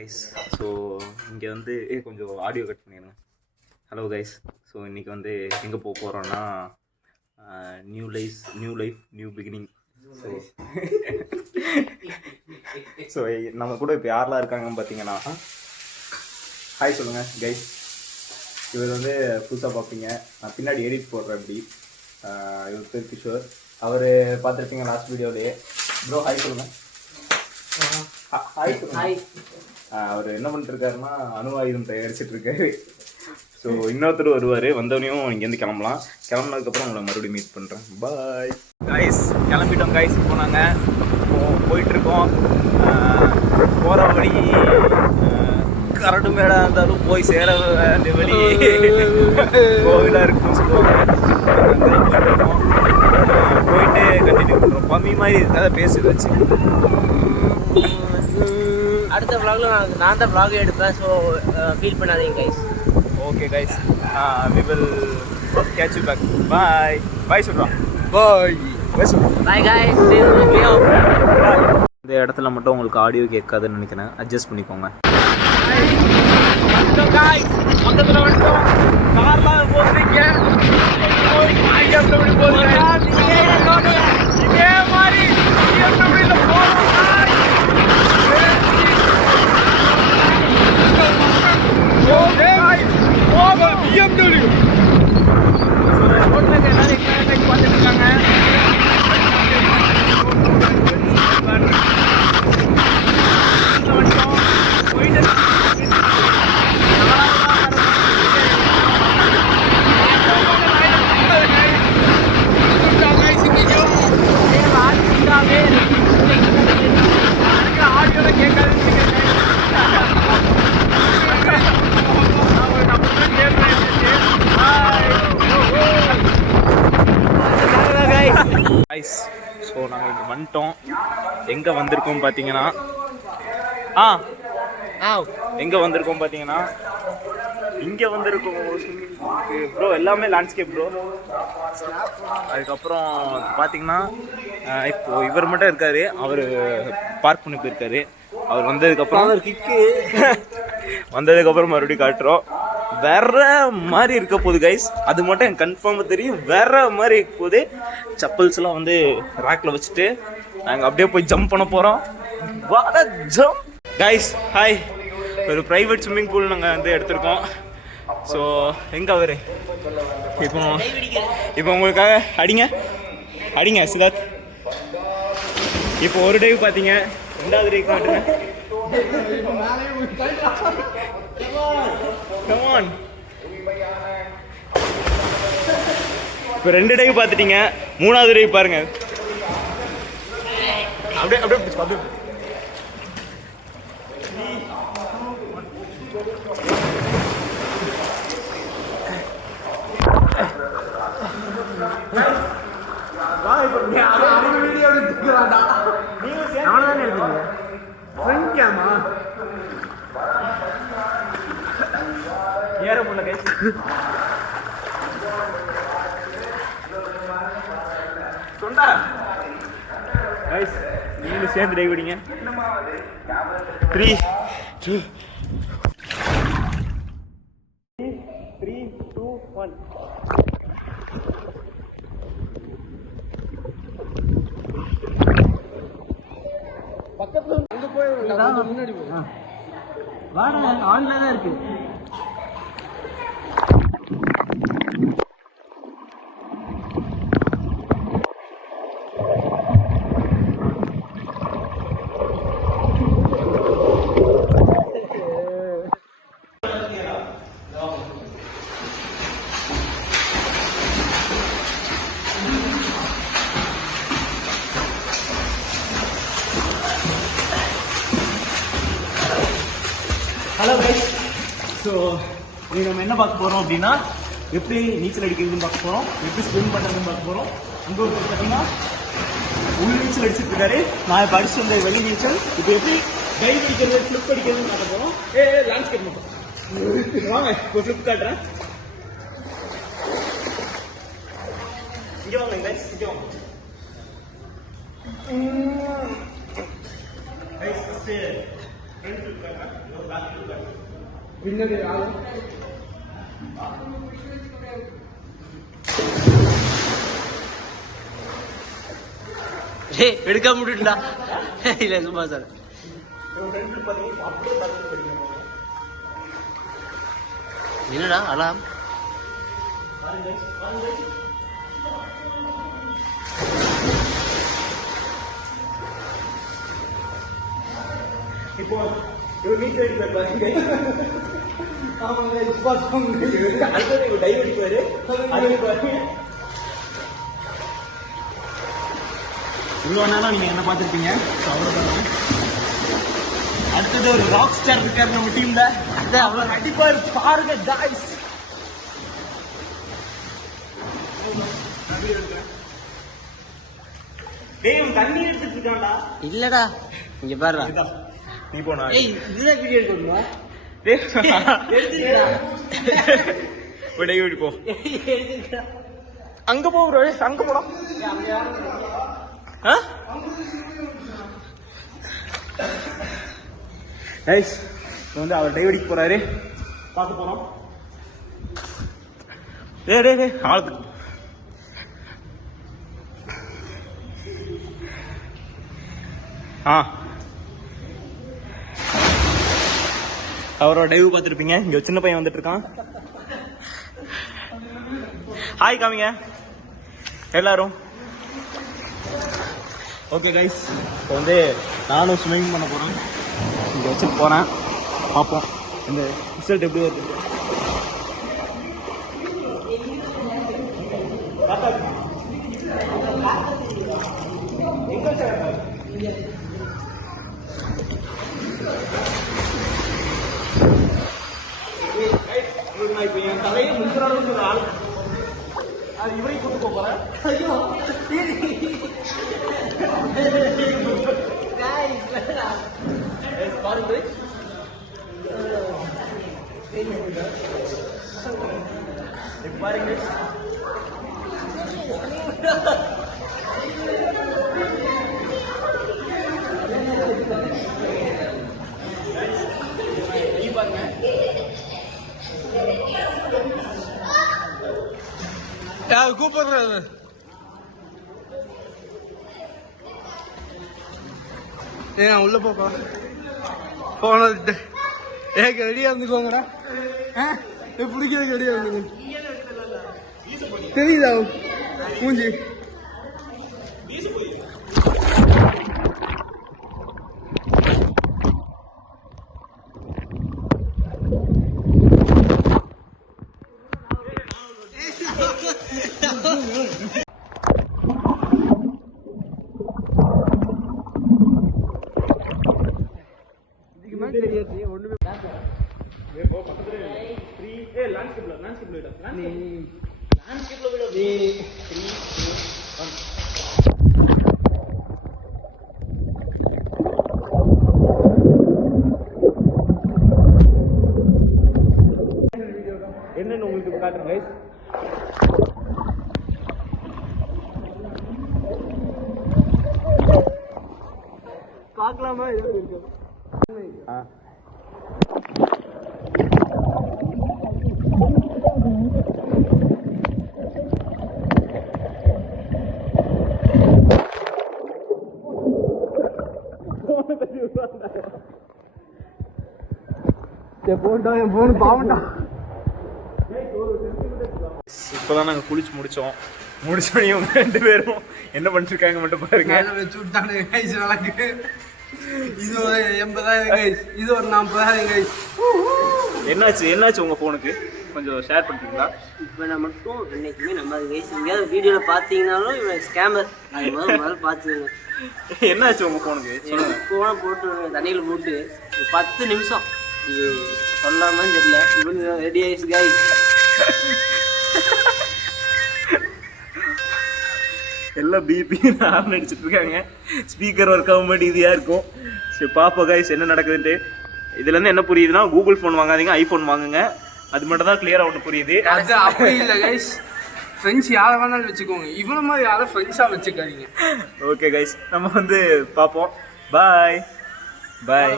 Guys. So இங்கே வந்து கொஞ்சம் ஆடியோ கட் பண்ணிடுங்க. Hello guys. ஸோ இன்றைக்கி வந்து எங்கே போக போகிறோன்னா new life new beginning. So நம்ம கூட இப்போ யாரெல்லாம் இருக்காங்கன்னு பார்த்தீங்கன்னா, ஹாய் சொல்லுங்கள் கைஸ். இவர் வந்து புதுசாக பார்ப்பீங்க, நான் பின்னாடி எடிட் போடுறேன். அப்படி இவர் பேர் கிஷோர். அவர் பார்த்துருப்பீங்க லாஸ்ட் வீடியோலேயே. ப்ரோ ஹாய் சொல்லுங்கள். ஹாய். அவர் என்ன பண்ணிட்டுருக்காருன்னா அணு ஆயுதம் தயாரிச்சுட்டு இருக்காரு. ஸோ இன்னொருத்தர் வருவார், வந்தவனையும் இங்கேருந்து கிளம்பலாம். கிளம்புனதுக்கப்புறம் உங்களை மறுபடியும் மீட் பண்ணுறேன். Bye guys. கிளம்பிட்டோம் கைஸ். இப்போ நாங்கள் போயிட்டுருக்கோம். போகிற வழி கரடு மேடாக இருந்தாலும் போய் சேர வேண்டிய வழி கோவிலாக இருக்குன்னு சொல்லுவாங்க. போயிட்டு கண்டினியூ பண்ணுறோம். பம்மி மாதிரி இருக்காத பேசுது வச்சு. அடுத்த vlogல நான் தான் vlog எடுப்பேன். ஸோ ஃபீல் பண்ணாதீங்க guys. Okay guys, we will catch you back. Bye. Bye சொல்கிறோம். Bye guys. See you in the video. இந்த இடத்துல மட்டும் உங்களுக்கு ஆடியோ கேட்காதுன்னு நினைக்கிறேன், அட்ஜஸ்ட் பண்ணிக்கோங்க. பக்கத்தில் வந்துட்டோம். கார்லாம் போகிறீங்க இதே மாதிரி BMW. ரோட்ல எல்லாரும் எக்ஸ்பெக்ட் பார்த்துட்டு இருக்காங்க. ஸோ நாங்கள் இங்கே வந்துட்டோம். எங்கே வந்திருக்கோம் பார்த்தீங்கன்னா, எங்கே வந்திருக்கோம் பார்த்தீங்கன்னா, இங்கே வந்திருக்கோம் ப்ரோ. எல்லாமே லேண்ட்ஸ்கேப் ப்ரோ. அதுக்கப்புறம் பார்த்தீங்கன்னா இப்போது இவர் மட்டும் இருக்கார். அவர் பார்க் பண்ணி போயிருக்காரு. அவர் வந்ததுக்கப்புறம் அவர் கிக்கு வந்ததுக்கப்புறம் மறுபடியும் காட்டுறோம். வேற மாதிரி இருக்க போகுது கைஸ். அது மட்டும் எனக்கு கன்ஃபார்மாக தெரியும். வேற மாதிரி இருக்க போகுது. சப்பல்ஸ்லாம் வந்து ரேக்கில் வச்சுட்டு நாங்கள் அப்படியே போய் ஜம்ப் பண்ண போகிறோம். வாட ஜம்ப் கைஸ். ஹாய். ஒரு ப்ரைவேட் ஸ்விம்மிங் பூல் நாங்கள் வந்து எடுத்திருக்கோம். ஸோ எங்கே அவர் இப்போ உங்களுக்காக அடிங்க சித்தார்த். இப்போ ஒரு டைவ் பார்த்தீங்க, ரெண்டாவது டைவ் காட்டுங்க. Come on. இப்போ 2 டைவ் பார்த்துட்டீங்க, 3வது டைவ் பாருங்க. அப்படியே ஏற முடியல கைஸ். சொண்டா கைஸ், நீங்களும் சேர்ந்து டைவ் அடிங்க. 3 2 1. பக்கத்துல அங்க போய் முன்னாடி போ. வாடா, ஆன்ல தான் இருக்கு. Hello guys. ஸோ இது நம்ம என்ன பார்க்க போகிறோம் அப்படின்னா, எப்படி நீச்சல் அடிக்கிறதுன்னு பார்க்க போகிறோம், எப்படி ஸ்விம் பண்ணுறதுன்னு பார்க்க போகிறோம். அங்கே ஒரு பார்த்தீங்கன்னா உள் நீச்சல் அடிச்சுட்டு இருக்காரு. நான் இப்போ அடிச்சு வந்த வெளி நீச்சல். இப்போ எப்படி டைவ் அடிக்கிறது, ஃப்ளிப் அடிக்கிறதுன்னு பார்க்க போகிறோம். லேண்ட்ஸ்கேப் மட்டும் வாங்க, இப்போ ஃப்ளிப் காட்டுறேன். இங்கே வாங்க கைஸ், இங்கே வாங்க. பின்னாடி ஆளு எடுக்க முடியும்டா. இல்ல சும்மா சார். என்னடா அலாம்? இப்போ இவர் நீட் அடிப்பாரு பாருங்க. ஆமாங்க அடுத்தது இவர் டைவ் அடிப்பாரு. இவ்வளோ நேரம் நீங்க என்ன பார்த்துருப்பீங்க? அடுத்தது ஒரு ராக் ஸ்டார் இருக்காரு நம்ம டீம்ல. அதான் அவ்வளோ அடிப்பாரு பாருங்க guys. டேய் உன் தண்ணி எடுத்துட்டு இருக்கான்டா. இல்லடா இங்க பாருடா. நீ போனா. ஏய் இதுதான் வீடியோ எடுக்கணுமா? டேய் எடுத்துடா. விடை விடு போ. எடுத்துடா. அங்க போ bro. அங்க போடா. கைஸ் வந்து அவர் டைவ் அடிக்க போறாரு. பார்க்க போறோம். டேய் ஆளுக்கு அவரோட டைவ் பார்த்துருப்பீங்க. இங்க ஒரு சின்ன பையன் வந்துட்டு இருக்கான். ஹாய் காமிங்க எல்லாரும். ஓகே கைஸ் இப்போ வந்து நானும் ஸ்விம்மிங் பண்ண போகிறேன். இங்கே வச்சுட்டு போகிறேன். பார்ப்போம் இந்த ரிசல்ட் எப்படி வருது. இப்போ என் தலையை முக்கிற அளவுக்கு ஒரு ஆள் அது இவரை கூட்டு போகிறேன். ஐயோ பாருங்க பாருங்க கூப்பிடுறது ஏன் உள்ள போப்பா போனது ஏக்கு ரெடியா இருந்துக்கோங்கடா. பிடிக்கிறதுக்கு ரெடியா இருந்துங்க. தெரியுதா மூஞ்சி? ஒண்ணுமே என்னன்னு உங்களுக்கு காட்டுறேன் கைஸ். பார்க்கலாமா? போன்டா என் போன் பாவண்டா. இப்போதான் நாங்கள் குளிச்சு முடிச்சோம். முடிச்சோடனே இவங்க 2 பேரும் என்ன பண்ணிட்டு இருக்காங்க மட்டும் பாருங்க. இது ஒரு 80,000 கைஸ், இது ஒரு 40,000 கைஸ். என்னாச்சு உங்க போனுக்கு கொஞ்சம் ஷேர் பண்ணிட்டீங்களா? இப்போ நான் மட்டும் என்னைக்குமே நம்ம கைஸ் எங்கேயாவது வீடியோவில் பார்த்தீங்கன்னாலும் இவன் ஸ்கேமர். அது முதல்ல பார்த்துக்கோங்க. என்னாச்சு உங்க போனுக்கு? ஃபோனை போட்டு தண்ணியில் போட்டு 10 நிமிஷம் இது சொல்லாமன்னு தெரியல. இவனு ரெடி ஆயிடுச்சு கைஸ். எல்லாம் பிபி ஆன் அடிச்சுட்டு இருக்காங்க. ஸ்பீக்கர் ஒர்க் ஆக மாட்டேங்குது இதாக இருக்கும். சரி பாப்பா கைஸ் என்ன நடக்குதுன்ட்டு. இதுலேருந்து என்ன புரியுதுன்னா கூகுள் ஃபோன் வாங்காதீங்க, ஐஃபோன் வாங்குங்க. அது மட்டும் தான் கிளியராக ஒன்று புரியுது. அது அப்படி இல்லை கைஸ். ஃப்ரெண்ட்ஸ் யாரை வேணாலும் வச்சுக்கோங்க, இவ்வளோ மாதிரி யாரும் ஃப்ரெண்ட்ஸாக வச்சுக்காதீங்க. ஓகே கைஸ் நம்ம வந்து பார்ப்போம். பாய் பாய்.